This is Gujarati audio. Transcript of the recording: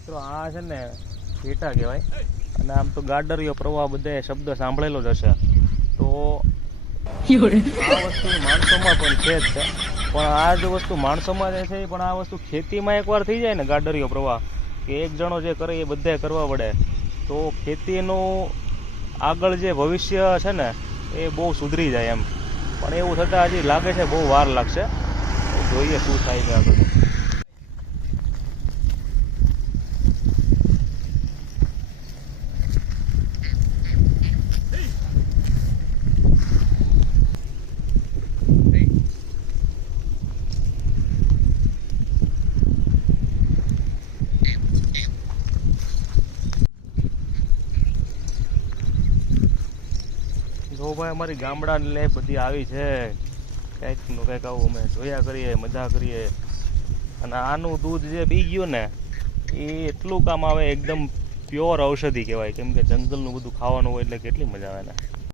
મિત્રો આ છે ને ઘેટા કહેવાય અને આમ તો ગાડરિયો પ્રવાહ બધાએ શબ્દ સાંભળેલો જ હશે. તો આ વસ્તુ માણસોમાં પણ છે જ છે, પણ આ જ વસ્તુ માણસોમાં જે છે પણ આ વસ્તુ ખેતીમાં એકવાર થઈ જાય ને ગાડરિયો પ્રવાહ કે એક જણો જે કરે એ બધાએ કરવા પડે તો ખેતીનું આગળ જે ભવિષ્ય છે ને એ બહુ સુધરી જાય એમ. પણ એવું થતાં હજી લાગે છે બહુ વાર લાગશે. જોઈએ શું થાય છે આગળ. જો ભાઈ અમારી ગામડાની લાઈફ બધી આવી છે, કંઈકનું કંઈક આવું અમે જોયા કરીએ, મજા કરીએ. અને આનું દૂધ જે પી ગયું ને એ એટલું કામ આવે, એકદમ પ્યોર ઔષધિ કહેવાય, કેમ કે જંગલનું બધું ખાવાનું હોય એટલે કેટલી મજા આવે ને.